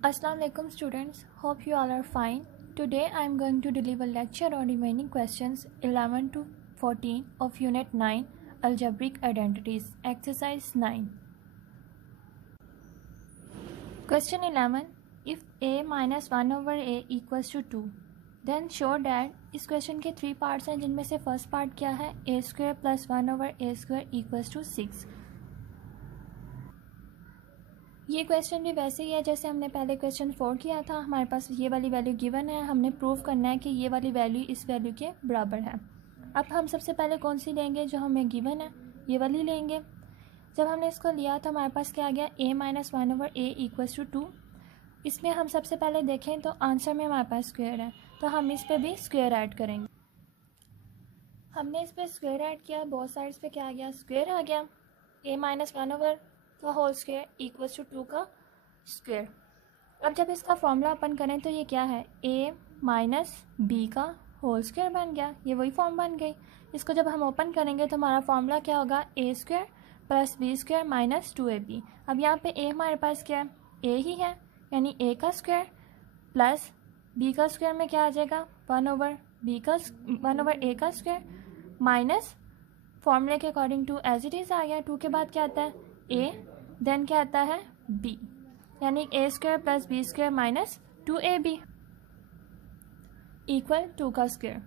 Assalamu alaikum students, hope you all are fine. Today I am going to deliver lecture on remaining questions 11 to 14 of Unit 9 Algebraic Identities, Exercise 9. Question 11. If a minus 1 over a equals to 2, then show that इस question के 3 parts हैं जिनमें से first part क्या है a square plus 1 over a square equals to 6। ये question भी वैसे ही है जैसे हमने पहले क्वेश्चन 4 किया था। हमारे पास ये वाली वैल्यू गिवन है, हमने प्रूव करना है कि ये वाली वैल्यू इस वैल्यू के बराबर है। अब हम सबसे पहले कौन सी लेंगे, जो हमें गिवन है ये वाली लेंगे। जब हमने इसको लिया तो हमारे पास क्या आ गया, a minus 1 over a equals to 2। इसमें हम सबसे पहले देखें तो आंसर में हमारे पास स्क्वायर है, तो हम इस पर भी स्क्वायर ऐड करेंगे। हमने इस पर स्क्वायर ऐड किया, बोथ साइड्स पे क्या आ गया, स्क्वायर आ गया। a माइनस 1 ओवर का होल स्क्वायर इक्वल्स टू 2 का स्क्वायर। अब जब इसका फॉर्मूला ओपन करें तो ये क्या है, a माइनस बी का होल स्क्वायर बन गया। ये वही फॉर्म बन गई। इसको जब हम ओपन करेंगे तो हमारा फॉर्मूला क्या होगा, a square plus B square minus 2ab। अब यहाँ पे a हमारे पास क्या है, a ही है, यानी a का स्क्वायर प्लस b का स्क्वायर में क्या आ जाएगा, 1 ओवर a का स्क्वायर माइनस फॉर्मूले के according to as it is आ गया। 2 के बाद क्या आता है a, देन क्या आता है b, यानी a square plus B square minus 2ab equal 2 का स्क्वायर।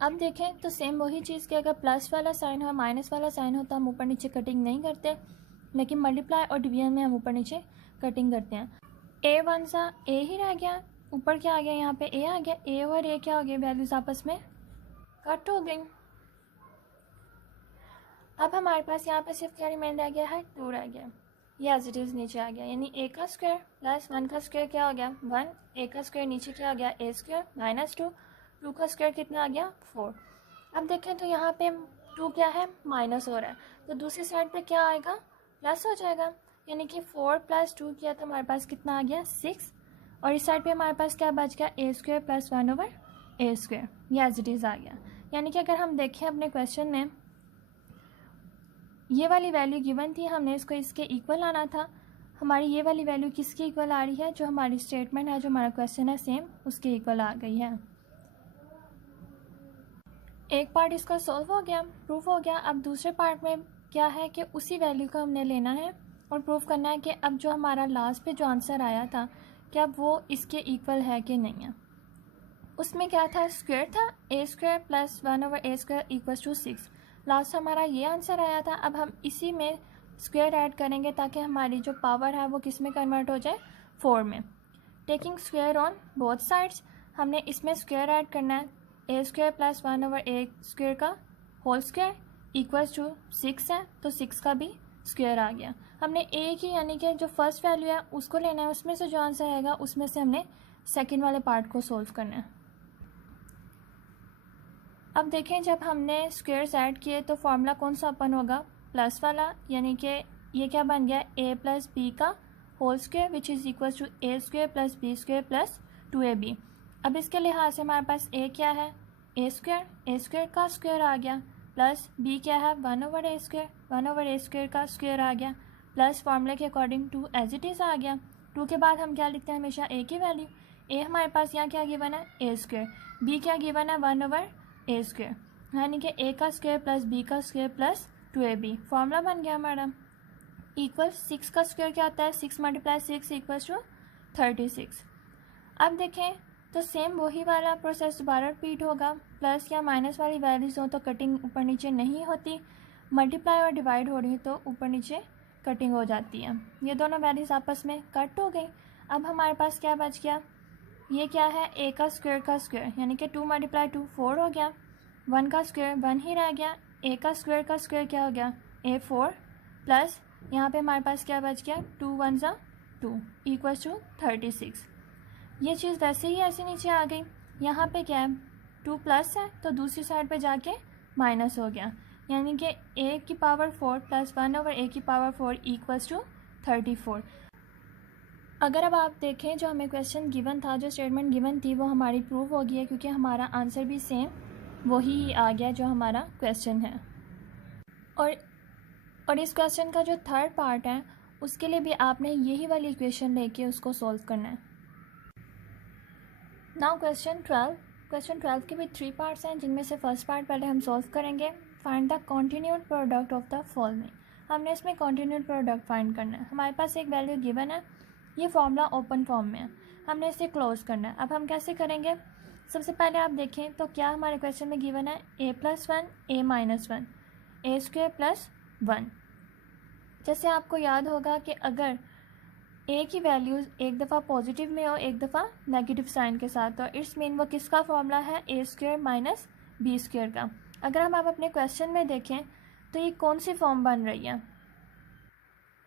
अब देखें तो सेम वही चीज़ कि अगर प्लस वाला साइन हो माइनस वाला साइन हो तो हम ऊपर नीचे कटिंग नहीं करते, लेकिन मल्टीप्लाई और डिवीजन में हम ऊपर नीचे कटिंग करते हैं। a वन सा a ही रह गया, ऊपर क्या आ गया, यहाँ पे a आ गया। a और a क्या हो गया, वैल्यूज आपस में कट हो गई। अब हमारे पास यहाँ पे सिर्फ क्या रिमेन रह गया है, 2 रह गया। ये एज इट इज़ नीचे आ गया, यानी a का स्क्वायर प्लस 1 का स्क्वायर क्या हो गया 1, a का स्क्वायर नीचे क्या हो गया a स्क्वायर माइनस 2, 2 का स्क्वायर कितना आ गया 4। अब देखें तो यहाँ पे 2 क्या है, माइनस हो रहा है, तो दूसरी साइड पे क्या आएगा, प्लस हो जाएगा। यानी कि 4 प्लस 2 किया तो हमारे पास कितना आ गया 6, और इस साइड पे हमारे पास क्या बच गया, a square plus 1 over a square. ये एज इट इज़ आ गया। यानी कि अगर हम देखें अपने क्वेश्चन में ये वाली वैल्यू गिवन थी, हमने इसको इसके इक्वल आना था। हमारी ये वाली वैल्यू किसके इक्वल आ रही है, जो हमारी स्टेटमेंट है, जो हमारा क्वेश्चन है सेम उसके इक्वल आ गई है। एक पार्ट इसका सॉल्व हो गया, प्रूफ हो गया। अब दूसरे पार्ट में क्या है कि उसी वैल्यू को हमने लेना है और प्रूफ करना है कि अब जो हमारा लास्ट पे जो आंसर आया था क्या वो इसके इक्वल है कि नहीं है। उसमें क्या था, स्क्वायर था, a square plus 1 over a square equals to 6। Last हमारा ये आंसर आया था। अब हम इसी में स्क्वायर ऐड करेंगे ताकि हमारी जो पावर है वो किस में कन्वर्ट हो जाए, 4 में। Taking square on both sides, हमने इसमें स्क्वायर ऐड करना है। a square plus 1 over a square का होल स्क्वायर इक्वल्स टू 6 है, तो 6 का भी स्क्वायर आ गया। हमने a की यानी कि जो फर्स्ट वैल्यू है उसको लेना है, उसमें से जो आंसर आएगा उसमें से हमने सेकेंड वाले पार्ट को सोल्व करना है। अब देखें जब हमने स्क्वायर्स ऐड किए तो फॉर्मूला कौन सा ओपन होगा, प्लस वाला, यानी कि ये क्या बन गया, a प्लस बी का whole square which is equal to a square plus B square plus 2ab। अब इसके लिहाज से हमारे पास a क्या है, a स्क्वायर का स्क्वायर आ गया, प्लस b क्या है 1 ओवर a स्क्वायर का स्क्वायर आ गया, प्लस फॉर्मूले के according to as it is आ गया। 2 के बाद हम क्या लिखते हैं, हमेशा a की वैल्यू। a हमारे पास यहाँ क्या गिवन है, a स्क्वायर, b क्या गिवन है 1 ओवर a स्क्वायर, यानी कि a का स्क्वायर प्लस b का स्क्वायर प्लस 2ab। फॉर्मूला बन गया हमारा इक्वल 6 का स्क्वायर क्या होता है, 6 मल्टीप्लाई 6 इक्वल्स टू 36। अब देखें तो सेम वही वाला प्रोसेस दोबारा रिपीट होगा। प्लस या माइनस वाली वैल्यूज़ हो तो कटिंग ऊपर नीचे नहीं होती, मल्टीप्लाई और डिवाइड हो रही है तो ऊपर नीचे कटिंग हो जाती है। ये दोनों वैल्यूज़ आपस में कट हो गई। अब हमारे पास क्या बच गया, ये क्या है, a का स्क्वायर यानी कि 2 मल्टीप्लाई 2 4 हो गया, 1 का स्क्वायर 1 ही रह गया, a का स्क्वायर क्या हो गया a 4, प्लस यहाँ पे हमारे पास क्या बच गया 2 1 ज़ा 2 इक्वल्स टू 36। ये चीज़ वैसे ही ऐसे नीचे आ गई। यहाँ पे क्या है 2 प्लस है तो दूसरी साइड पे जाके माइनस हो गया, यानी कि a की पावर 4 प्लस 1 ओवर a की पावर 4 इक्वल्स टू 34। अगर अब आप देखें जो हमें क्वेश्चन गिवन था, जो स्टेटमेंट गिवन थी वो हमारी प्रूव हो गई है, क्योंकि हमारा आंसर भी सेम वही आ गया जो हमारा क्वेश्चन है। और इस क्वेश्चन का जो थर्ड पार्ट है उसके लिए भी आपने यही वाली इक्वेशन लेके उसको सॉल्व करना है। नाउ क्वेश्चन 12 के भी 3 पार्ट्स हैं, जिनमें से फर्स्ट पार्ट पहले हम सॉल्व करेंगे। Find the continued product of the following. हमने इसमें कॉन्टिन्यूड प्रोडक्ट फाइंड करना है। हमारे पास एक वैल्यू गिवन है, ये फॉर्मूला ओपन फॉर्म में है, हमने इसे क्लोज करना है। अब हम कैसे करेंगे? सबसे पहले आप देखें तो क्या हमारे क्वेश्चन में गिवन है a+1 a-1 a² + 1। जैसे आपको याद होगा कि अगर a की वैल्यूज़ एक दफ़ा पॉजिटिव में हो, एक दफ़ा नेगेटिव साइन के साथ, तो इट्स मीन वो किसका फॉर्मूला है? a² - b² का। अगर हम आप अपने क्वेश्चन में देखें तो ये कौन सी फॉर्म बन रही है?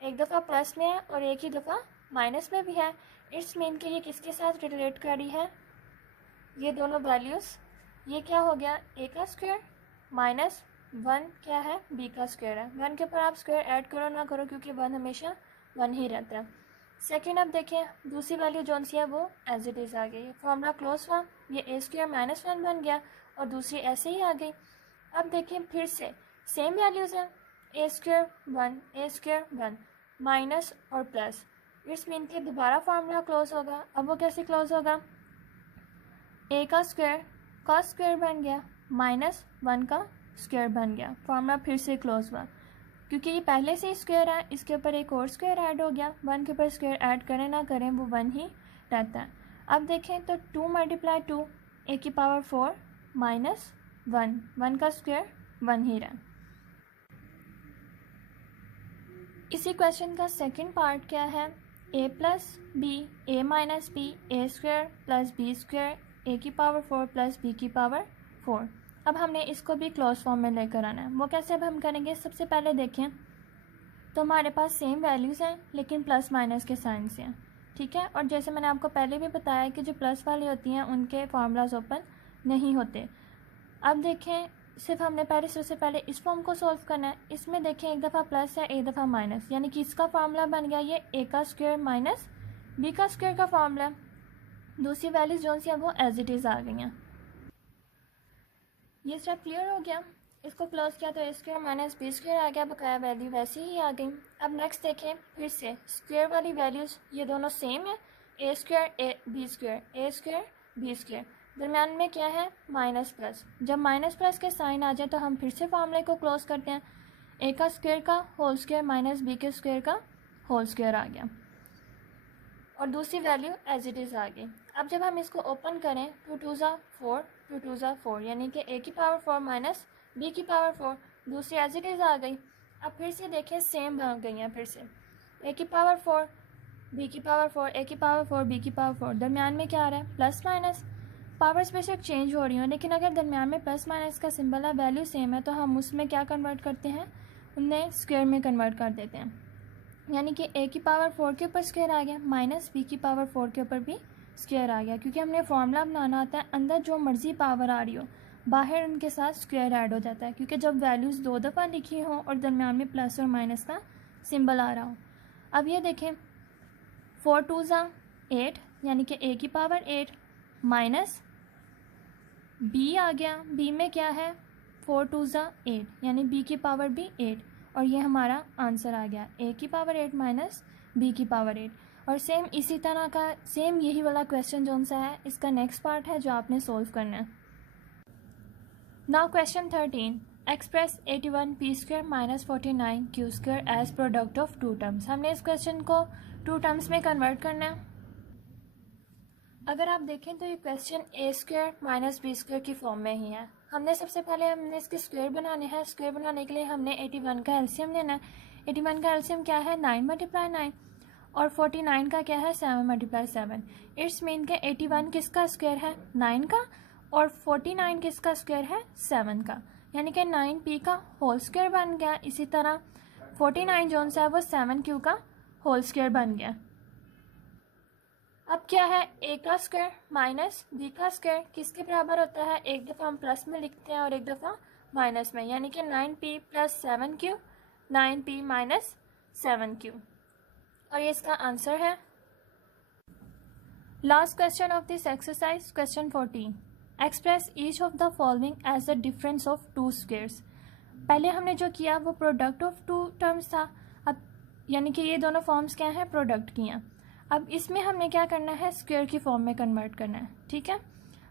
एक दफ़ा प्लस में है और एक ही दफ़ा माइनस में भी है। इट्स मीन कि ये किसके साथ रिलेट कर रही है? ये दोनों वैल्यूज़, ये क्या हो गया? a का स्क्वायर माइनस 1 क्या है? b का स्क्वायर है। 1 के ऊपर आप स्क्वायर ऐड करो ना करो, क्योंकि 1 हमेशा 1 ही रहता है। सेकेंड, अब देखें दूसरी वैल्यू जौन सी है वो एज इट इज़ आ गई, फॉर्मूला क्लोज हुआ, ये a² - 1 बन गया और दूसरी ऐसे ही आ गई। अब देखें फिर से सेम वैल्यूज़ हैं, a² 1 a² 1 माइनस और प्लस, इट्स मीन कि दोबारा फार्मूला क्लोज होगा। अब वो कैसे क्लोज होगा? a का स्क्वायर बन गया माइनस 1 का स्क्वायर बन गया, फार्मूला फिर से क्लोज हुआ। क्योंकि ये पहले से स्क्वायर है, इसके ऊपर एक और स्क्वायर ऐड हो गया। 1 के ऊपर स्क्वायर ऐड करें ना करें वो 1 ही रहता है। अब देखें तो 2 × 2 a⁴ माइनस 1 का स्क्वायर 1 ही रहा। इसी क्वेश्चन का सेकंड पार्ट क्या है? a + b a - b a² + b² a⁴ + b⁴। अब हमने इसको भी क्लोज फॉर्म में लेकर आना है। वो कैसे अब हम करेंगे? सबसे पहले देखें तो हमारे पास सेम वैल्यूज़ हैं लेकिन प्लस माइनस के साइन से हैं, ठीक है। और जैसे मैंने आपको पहले भी बताया कि जो प्लस वाली होती हैं उनके फार्मूलाज ओपन नहीं होते। अब देखें सिर्फ हमने सबसे पहले इस फॉर्म को सॉल्व करना है। इसमें देखें एक दफ़ा प्लस है एक दफ़ा माइनस, यानी कि इसका फार्मूला बन गया ये a का स्क्वायर माइनस b का स्क्वायर का फार्मूला। दूसरी वैल्यूज़ जो सी हैं वो एज इट इज़ आ गई हैं। ये स्टेप क्लियर हो गया। इसको क्लोज किया तो a² - b² आ गया, बकाया वैल्यू वैसे ही आ गई। अब नेक्स्ट देखें फिर से स्क्वायर वाली वैल्यूज़ ये दोनों सेम है, a² b², b²। दरम्यान में क्या है? Minus plus. जब माइनस प्लस के साइन आ जाए तो हम फिर से फार्मूले को क्लोज करते हैं। a का स्क्वायर का होल स्क्वायर माइनस b के स्क्वायर का होल स्क्वायर आ गया और दूसरी वैल्यू एज इट इज़ आ गई। अब जब हम इसको ओपन करें 2 × 2 = 4 2 × 2 = 4, यानी कि a⁴ माइनस b⁴, दूसरी एज इट इज़ आ गई। अब फिर से देखें सेम बन गई हैं, फिर से a⁴ b⁴, a⁴ b⁴, दरम्यान में क्या आ रहा है? Plus minus. पावर्स बेशक चेंज हो रही हो, लेकिन अगर दरम्यान में प्लस माइनस का सिंबल है, वैल्यू सेम है, तो हम उसमें क्या कन्वर्ट करते हैं? उन्हें स्क्वायर में कन्वर्ट कर देते हैं। यानी कि a⁴ के ऊपर स्क्वायर आ गया माइनस b⁴ के ऊपर भी स्क्वायर आ गया, क्योंकि हमने फार्मूला बनाना होता है अंदर जो मर्जी पावर आ रही हो बाहर उनके साथ स्क्वायर ऐड हो जाता है, क्योंकि जब वैल्यूज़ 2 दफ़ा लिखी हों और दरम्यान में प्लस और माइनस का सिंबल आ रहा हो। अब ये देखें 4 × 2 = 8, यानी कि a⁴ माइनस b आ गया, b में क्या है? 4 × 2 = 8, यानी b⁴ भी 8, और ये हमारा आंसर आ गया a⁴ माइनस b⁴। और सेम इसी तरह का सेम यही वाला क्वेश्चन जो सा है इसका नेक्स्ट पार्ट है जो आपने सोल्व करना है। Now question 13, express 81 p² - 49 q² as product of 2 terms. हमने इस क्वेश्चन को 2 टर्म्स में कन्वर्ट करना है। अगर आप देखें तो ये क्वेश्चन a² - b² की फॉर्म में ही है। हमने सबसे पहले इसके स्क्वायर बनाने हैं। स्क्वायर बनाने के लिए हमने 81 का एलसीएम लेना है। 81 का एलसीएम क्या है? 9 × 9, और 49 का क्या है? 7 × 7। इट्स मीन के 81 किसका स्क्वायर है? 9 का, और 49 किसका स्क्वायर है? 7 का, यानी कि 9p का होल स्क्वायर बन गया। इसी तरह 49 जो सा है वो 7q का होल स्क्वायर बन गया। अब क्या है? a का स्क्वायर माइनस b का स्क्वायर किसके बराबर होता है? एक दफ़ा हम प्लस में लिखते हैं और एक दफ़ा माइनस में, यानी कि 9p + 7q, 9p - 7q, और ये इसका आंसर है। Last question of this exercise, question 14, express each of the following as the difference of 2 squares. पहले हमने जो किया वो प्रोडक्ट ऑफ 2 टर्म्स था। अब यानी कि ये दोनों फॉर्म्स क्या हैं, प्रोडक्ट की हैं। अब इसमें हमने क्या करना है, स्क्वायर की फॉर्म में कन्वर्ट करना है, ठीक है।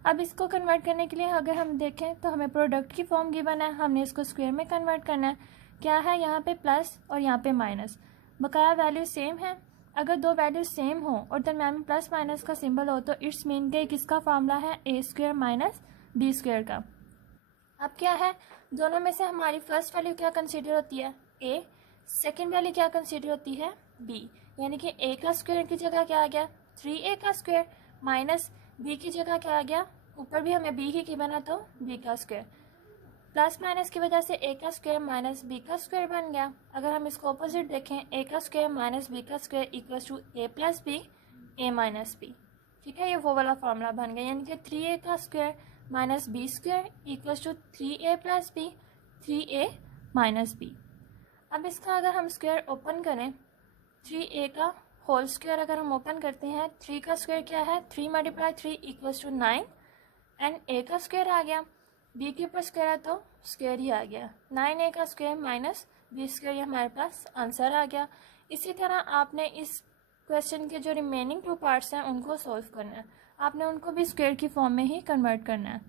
अब इसको कन्वर्ट करने के लिए अगर हम देखें तो हमें प्रोडक्ट की फॉर्म गिवन है, हमने इसको स्क्वायर में कन्वर्ट करना है। क्या है, यहाँ पे प्लस और यहाँ पे माइनस, बकाया वैल्यू सेम है। अगर दो वैल्यू सेम हो और दरम्यान में प्लस माइनस का सिंबल हो तो इट्स मीन के किसका फार्मूला है, ए स्क्वायर माइनस बी स्क्वायर का। अब क्या है, दोनों में से हमारी फर्स्ट वैल्यू क्या कंसीडर होती है, ए, सेकेंड वैल्यू क्या कंसीडर होती है, बी। यानी कि ए का स्क्वायर की जगह क्या आ गया, 3a का स्क्वायर, माइनस बी की जगह क्या आ गया, ऊपर भी हमें बी ही की बना तो बी का स्क्वायर, प्लस माइनस की वजह से ए का स्क्वायर माइनस बी का स्क्वायर बन गया। अगर हम इसको ऑपोजिट देखें, ए का स्क्वायर माइनस बी का square equals to A plus B, A minus B, ठीक है। ये वो वाला फॉर्मूला बन गया, यानी कि 3a का square minus B square equals to 3a plus B, 3a minus B. अब इसका अगर हम स्क्वायर ओपन करें, 3a का होल स्क्वायर अगर हम ओपन करते हैं, 3 का स्क्वायर क्या है, 3 multiply 3 equals to 9 and a का स्क्वायर आ गया, b के ऊपर स्क्वायर है तो स्क्वायर ही आ गया, 9a का स्क्वायर माइनस बी स्क्वायर, ये हमारे पास आंसर आ गया। इसी तरह आपने इस क्वेश्चन के जो रिमेनिंग 2 पार्ट्स हैं उनको सॉल्व करना है, आपने उनको भी स्क्वायर की फॉर्म में ही कन्वर्ट करना है।